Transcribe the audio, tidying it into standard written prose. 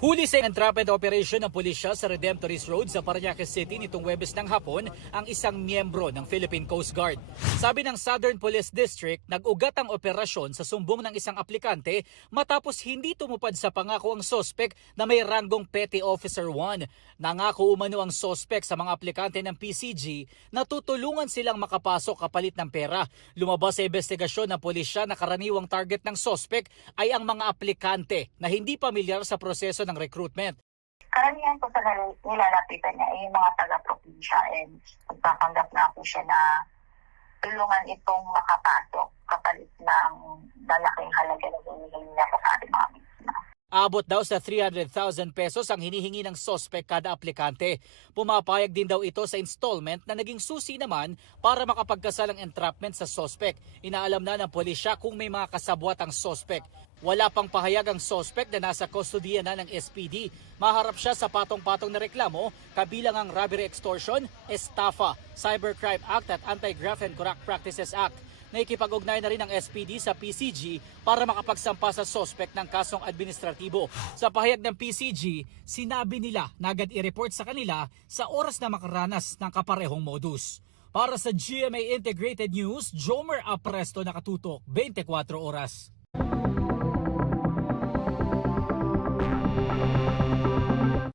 Huli sa entrapment operation ng pulisya sa Redemptorist Road sa Parañaque City nitong Huwebes ng hapon ang isang miyembro ng Philippine Coast Guard. Sabi ng Southern Police District, nag-ugat ang operasyon sa sumbong ng isang aplikante matapos hindi tumupad sa pangako ang sospek na may ranggong Petty Officer 1. Nangako umano ang sospek sa mga aplikante ng PCG na tutulungan silang makapasok kapalit ng pera. Lumabas sa investigasyon ng pulisya na karaniwang target ng sospek ay ang mga aplikante na hindi pamilyar sa proseso ng recruitment. Karamihan po sa nilalapitan niya ay yung mga taga-probinsya and magpapanggap na po siya na tulungan itong makapasok kapalit ng malaking halaga na hinihingi niya sa ating mga biktima. Abot daw sa 300,000 pesos ang hinihingi ng sospek kada aplikante. Pumapayag din daw ito sa installment na naging susi naman para makapagkasal ang entrapment sa sospek. Inaalam na ng pulisya kung may mga kasabwat ang sospek. Wala pang pahayag ang sospek na nasa kustodiya na ng SPD. Maharap siya sa patong-patong na reklamo kabilang ang robbery extortion, estafa, Cybercrime Act at Anti-Graft and Corrupt Practices Act. Naikipag-ugnay na rin ang SPD sa PCG para makapagsampa sa sospek ng kasong administratibo. Sa pahayag ng PCG, sinabi nila na agad i-report sa kanila sa oras na makaranas ng kaparehong modus. Para sa GMA Integrated News, Jomer Apresto, nakatutok 24 oras.